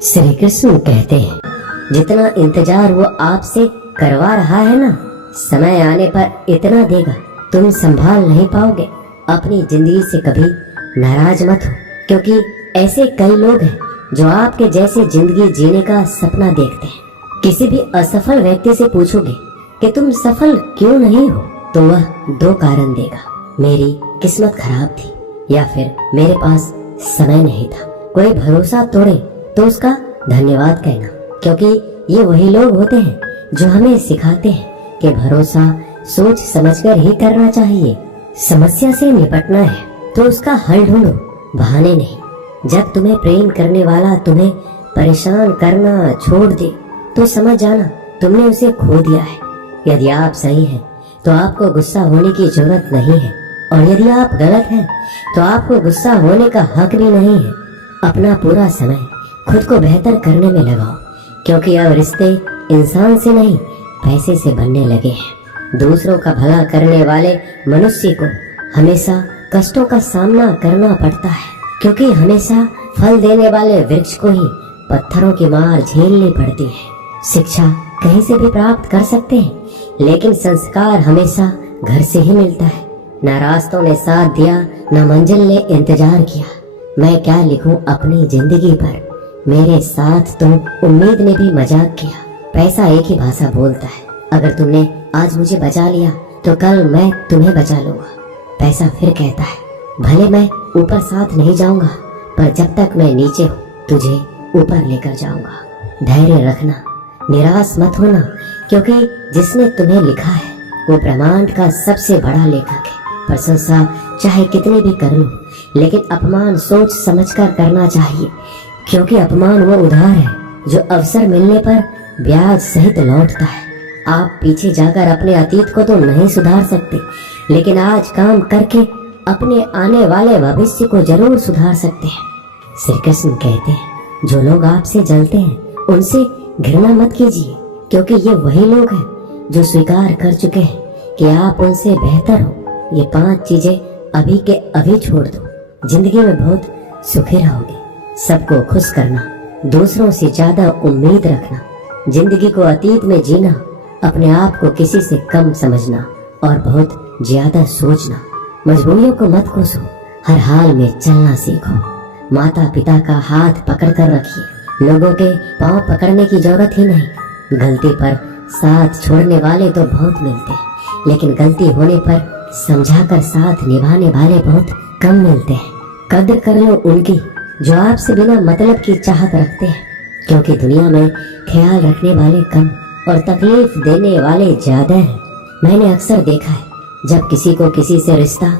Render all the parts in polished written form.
श्री कृष्ण कहते हैं, जितना इंतजार वो आपसे करवा रहा है ना, समय आने पर इतना देगा तुम संभाल नहीं पाओगे। अपनी जिंदगी से कभी नाराज मत हो, क्योंकि ऐसे कई लोग हैं जो आपके जैसे जिंदगी जीने का सपना देखते हैं। किसी भी असफल व्यक्ति से पूछोगे कि तुम सफल क्यों नहीं हो, तो वह दो कारण देगा, मेरी किस्मत खराब थी या फिर मेरे पास समय नहीं था। कोई भरोसा तोड़े तो उसका धन्यवाद कहना, क्योंकि ये वही लोग होते हैं जो हमें सिखाते हैं कि भरोसा सोच समझकर ही करना चाहिए। समस्या से निपटना है तो उसका हल ढूंढो, बहाने नहीं। जब तुम्हें प्रेम करने वाला तुम्हें परेशान करना छोड़ दे तो समझ जाना तुमने उसे खो दिया है। यदि आप सही हैं तो आपको गुस्सा होने की जरूरत नहीं है, और यदि आप गलत हैं तो आपको गुस्सा होने का हक भी नहीं है। अपना पूरा समय खुद को बेहतर करने में लगाओ, क्योंकि अब रिश्ते इंसान से नहीं पैसे से बनने लगे हैं। दूसरों का भला करने वाले मनुष्य को हमेशा कष्टों का सामना करना पड़ता है, क्योंकि हमेशा फल देने वाले वृक्ष को ही पत्थरों की मार झेलनी पड़ती है। शिक्षा कहीं से भी प्राप्त कर सकते हैं, लेकिन संस्कार हमेशा घर से ही मिलता है। न रास्तों ने साथ दिया, न मंजिल ने इंतजार किया। मैं क्या लिखूं अपनी जिंदगी पर, मेरे साथ तो उम्मीद ने भी मजाक किया। पैसा एक ही भाषा बोलता है, अगर तुमने आज मुझे बचा लिया तो कल मैं तुम्हें बचा लूंगा। पैसा फिर कहता है, भले मैं ऊपर साथ नहीं जाऊंगा, पर जब तक मैं नीचे हूँ तुझे ऊपर लेकर जाऊंगा। धैर्य रखना, निराश मत होना, क्योंकि जिसने तुम्हें लिखा है वो ब्रह्मांड का सबसे बड़ा लेखक है। प्रशंसा चाहे कितनी भी कर लो, लेकिन अपमान सोच समझकर करना चाहिए, क्योंकि अपमान वो उधार है जो अवसर मिलने पर ब्याज सहित लौटता है। आप पीछे जाकर अपने अतीत को तो नहीं सुधार सकते, लेकिन आज काम करके अपने आने वाले भविष्य को जरूर सुधार सकते हैं। श्री कृष्ण कहते हैं, जो लोग आपसे जलते हैं उनसे घृणा मत कीजिए, क्योंकि ये वही लोग हैं जो स्वीकार कर चुके हैं कि आप उनसे बेहतर हो। ये 5 चीजें अभी के अभी छोड़ दो, जिंदगी में बहुत सुखी रहोगे। सबको खुश करना, दूसरों से ज्यादा उम्मीद रखना, जिंदगी को अतीत में जीना, अपने आप को किसी से कम समझना और बहुत ज्यादा सोचना। मजबूरियों को मत कोसो, हर हाल में चलना सीखो। माता पिता का हाथ पकड़ कर रखिए, लोगों के पांव पकड़ने की जरूरत ही नहीं। गलती पर साथ छोड़ने वाले तो बहुत मिलते हैं, लेकिन गलती होने पर समझाकर साथ निभाने वाले बहुत कम मिलते हैं। कद्र कर लो उनकी जो आपसे बिना मतलब की चाहत रखते हैं, क्योंकि दुनिया में ख्याल रखने वाले कम और तकलीफ देने वाले ज्यादा हैं। मैंने अक्सर देखा है, जब किसी को किसी से रिश्ता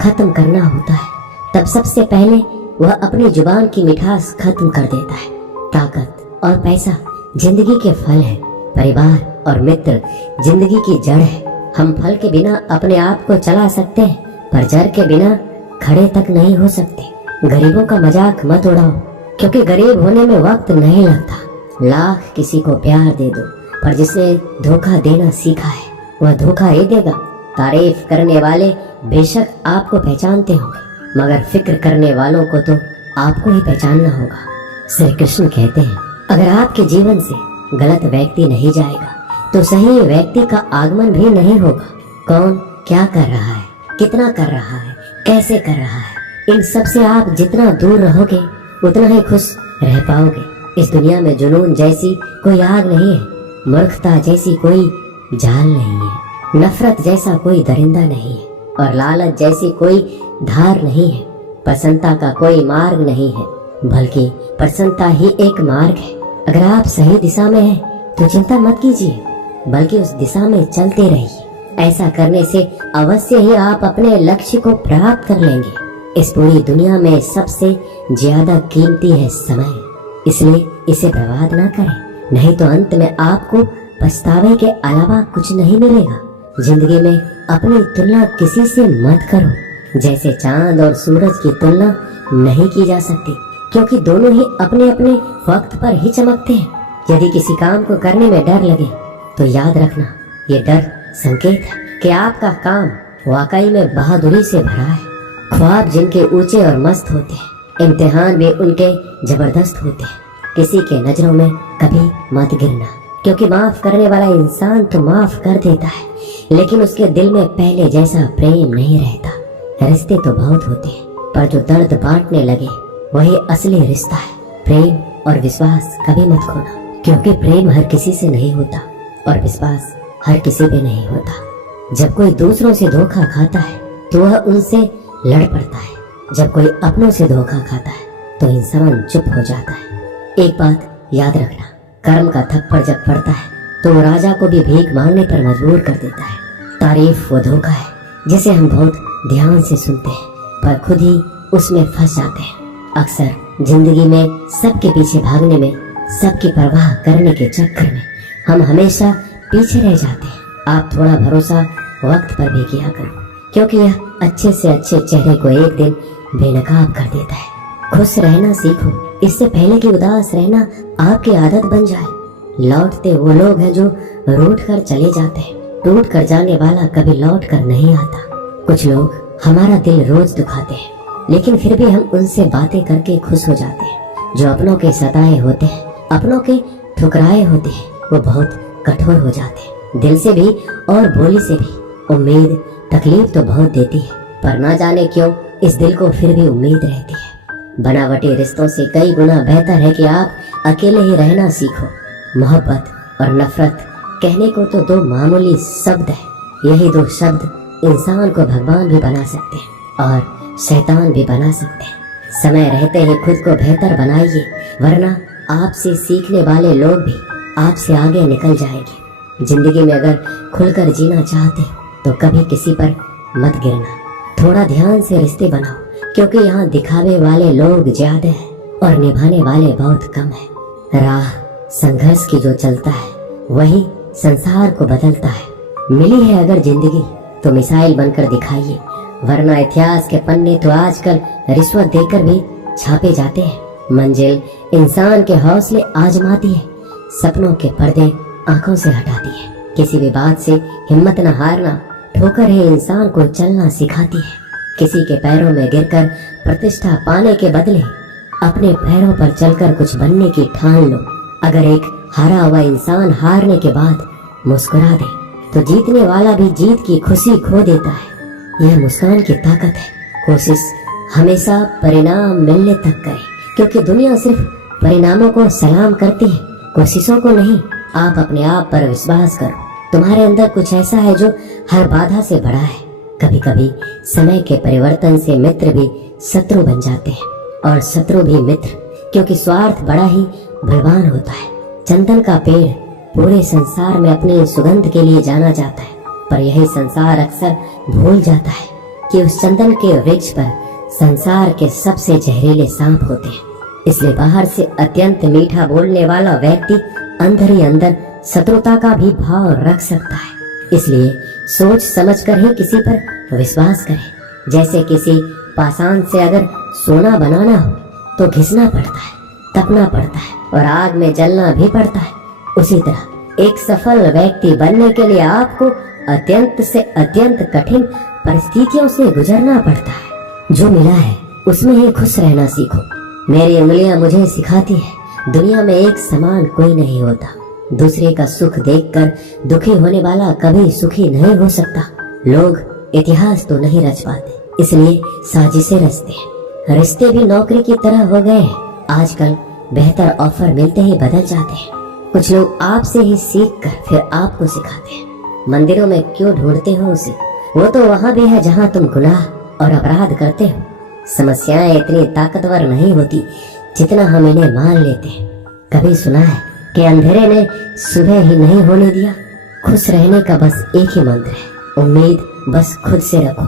खत्म करना होता है, तब सबसे पहले वह अपनी जुबान की मिठास खत्म कर देता है। ताकत और पैसा जिंदगी के फल है, परिवार और मित्र जिंदगी की जड़ है। हम फल के बिना अपने आप को चला सकते हैं, पर जड़ के बिना खड़े तक नहीं हो सकते। गरीबों का मजाक मत उड़ाओ, क्योंकि गरीब होने में वक्त नहीं लगता। लाख किसी को प्यार दे दो, पर जिसने धोखा देना सीखा है वह धोखा ही देगा। तारीफ करने वाले बेशक आपको पहचानते होंगे, मगर फिक्र करने वालों को तो आपको ही पहचानना होगा। श्री कृष्ण कहते हैं, अगर आपके जीवन से गलत व्यक्ति नहीं जाएगा तो सही व्यक्ति का आगमन भी नहीं होगा। कौन क्या कर रहा है, कितना कर रहा है, कैसे कर रहा है, इन सब से आप जितना दूर रहोगे उतना ही खुश रह पाओगे। इस दुनिया में जुनून जैसी कोई आग नहीं है, मूर्खता जैसी कोई जाल नहीं है, नफरत जैसा कोई दरिंदा नहीं है, और लालच जैसी कोई धार नहीं है। प्रसन्नता का कोई मार्ग नहीं है, बल्कि प्रसन्नता ही एक मार्ग है। अगर आप सही दिशा में हैं तो चिंता मत कीजिए, बल्कि उस दिशा में चलते रहिए। ऐसा करने से अवश्य ही आप अपने लक्ष्य को प्राप्त कर लेंगे। इस पूरी दुनिया में सबसे ज्यादा कीमती है समय, इसलिए इसे बर्बाद ना करें, नहीं तो अंत में आपको पछतावे के अलावा कुछ नहीं मिलेगा। जिंदगी में अपनी तुलना किसी से मत करो, जैसे चांद और सूरज की तुलना नहीं की जा सकती, क्योंकि दोनों ही अपने अपने वक्त पर ही चमकते हैं। यदि किसी काम को करने में डर लगे तो याद रखना, ये डर संकेत है कि आपका काम वाकई में बहादुरी से भरा है। ख्वाब जिनके ऊंचे और मस्त होते हैं, इम्तिहान भी उनके जबरदस्त होते हैं। किसी के नजरों में कभी मत गिरना, क्योंकि माफ करने वाला इंसान तो माफ कर देता है, लेकिन उसके दिल में पहले जैसा प्रेम नहीं रहता। रिश्ते तो बहुत होते हैं, पर जो दर्द बांटने लगे वही असली रिश्ता है। प्रेम और विश्वास कभी मत खोना, क्योंकि प्रेम हर किसी से नहीं होता और विश्वास हर किसी पे नहीं होता। जब कोई दूसरों से धोखा खाता है तो वह उनसे लड़ पड़ता है, जब कोई अपनों से धोखा खाता है तो इंसान चुप हो जाता है। एक बात याद रखना, कर्म का थप्पड़ जब पड़ता है तो वो राजा को भी भीख मांगने पर मजबूर कर देता है। तारीफ वो धोखा है जिसे हम बहुत ध्यान से सुनते हैं, पर खुद ही उसमें फंस जाते हैं। अक्सर जिंदगी में सबके पीछे भागने में, सबकी परवाह करने के चक्कर में हम हमेशा पीछे रह जाते हैं। आप थोड़ा भरोसा वक्त पर भी किया करो, क्योंकि यह अच्छे से अच्छे चेहरे को एक दिन बेनकाब कर देता है। खुश रहना सीखो, इससे पहले कि उदास रहना आपकी आदत बन जाए। लौटते वो लोग हैं जो रूठ कर चले जाते हैं, टूट कर जाने वाला कभी लौट कर नहीं आता। कुछ लोग हमारा दिल रोज दुखाते हैं, लेकिन फिर भी हम उनसे बातें करके खुश हो जाते हैं। जो अपनों के सताए होते हैं, अपनों के ठुकराए होते हैं, वो बहुत कठोर हो जाते हैं, दिल से भी और बोली से भी। उम्मीद तकलीफ तो बहुत देती है, पर ना जाने क्यों इस दिल को फिर भी उम्मीद रहती है। बनावटी रिश्तों से कई गुना बेहतर है कि आप अकेले ही रहना सीखो। मोहब्बत और नफरत कहने को तो दो मामूली शब्द है। यही दो शब्द इंसान को भगवान भी बना सकते हैं और शैतान भी बना सकते हैं। समय रहते ही खुद को बेहतर बनाइए, वरना आपसे सीखने वाले लोग भी आपसे आगे निकल जाएंगे। जिंदगी में अगर खुलकर जीना चाहते हो तो कभी किसी पर मत गिरना। थोड़ा ध्यान से रिश्ते बनाओ, क्योंकि यहाँ दिखावे वाले लोग ज्यादा हैं और निभाने वाले बहुत कम हैं। राह संघर्ष की जो चलता है वही संसार को बदलता है। मिली है अगर जिंदगी तो मिसाइल बनकर दिखाइए, वरना इतिहास के पन्ने तो आजकल रिश्वत देकर भी छापे जाते हैं। मंजिल इंसान के हौसले आजमाती है, सपनों के पर्दे आंखों से हटाती है। किसी भी बात से हिम्मत न हारना, ठोकर है इंसान को चलना सिखाती है। किसी के पैरों में गिरकर प्रतिष्ठा पाने के बदले अपने पैरों पर चलकर कुछ बनने की ठान लो। अगर एक हारा हुआ इंसान हारने के बाद मुस्कुरा दे तो जीतने वाला भी जीत की खुशी खो देता है। यह मुस्कान की ताकत है। कोशिश हमेशा परिणाम मिलने तक करे, क्योंकि दुनिया सिर्फ परिणामों को सलाम करती है, कोशिशों को नहीं। आप अपने आप पर विश्वास करो। तुम्हारे अंदर कुछ ऐसा है जो हर बाधा से बड़ा है। कभी कभी समय के परिवर्तन से मित्र भी शत्रु बन जाते हैं और शत्रु भी मित्र, क्योंकि स्वार्थ बड़ा ही बलवान होता है। चंदन का पेड़ पूरे संसार में अपनी सुगंध के लिए जाना जाता है, पर यही संसार अक्सर भूल जाता है कि उस चंदन के वृक्ष पर संसार के सबसे जहरीले सांप होते हैं। इसलिए बाहर से अत्यंत मीठा बोलने वाला व्यक्ति अंदर ही अंदर शत्रुता का भी भाव रख सकता है। इसलिए सोच समझकर ही किसी पर विश्वास करें। जैसे किसी पाषाण से अगर सोना बनाना हो तो घिसना पड़ता है, तपना पड़ता है और आग में जलना भी पड़ता है। उसी तरह एक सफल व्यक्ति बनने के लिए आपको अत्यंत से अत्यंत कठिन परिस्थितियों से गुजरना पड़ता है। जो मिला है उसमें ही खुश रहना सीखो। मेरी उंगलियां मुझे सिखाती है, दुनिया में एक समान कोई नहीं होता। दूसरे का सुख देखकर दुखी होने वाला कभी सुखी नहीं हो सकता। लोग इतिहास तो नहीं रच पाते, इसलिए साजिशें रचते हैं। रिश्ते भी नौकरी की तरह हो गए हैं। आजकल बेहतर ऑफर मिलते ही बदल जाते हैं। कुछ लोग आपसे ही सीख कर फिर आपको सिखाते हैं। मंदिरों में क्यों ढूंढते हो उसे? वो तो वहाँ भी है जहाँ तुम गुनाह और अपराध करते हो। समस्याएं इतनी ताकतवर नहीं होती जितना हम इन्हें मान लेते हैं। कभी सुना है कि अंधेरे ने सुबह ही नहीं होने दिया? खुश रहने का बस एक ही मंत्र है, उम्मीद बस खुद से रखो,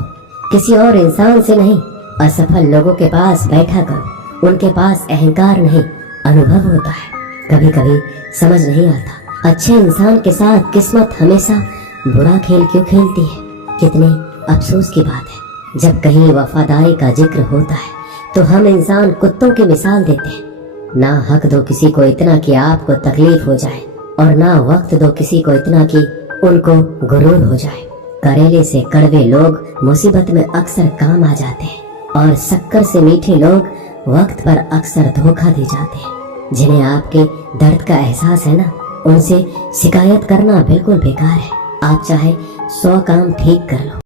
किसी और इंसान से नहीं। असफल लोगों के पास बैठा करो, उनके पास अहंकार नहीं, अनुभव होता है। कभी कभी समझ नहीं आता अच्छे इंसान के साथ किस्मत हमेशा बुरा खेल क्यों खेलती है। कितने अफसोस की बात है, जब कहीं वफादारी का जिक्र होता है तो हम इंसान कुत्तों की मिसाल देते हैं। ना हक दो किसी को इतना कि आपको तकलीफ हो जाए, और ना वक्त दो किसी को इतना कि उनको गुरूर हो जाए। करेले से कड़वे लोग मुसीबत में अक्सर काम आ जाते हैं, और शक्कर से मीठे लोग वक्त पर अक्सर धोखा दे जाते हैं। जिन्हें आपके दर्द का एहसास है ना, उनसे शिकायत करना बिल्कुल बेकार है। आप चाहे 100 काम ठीक कर लो,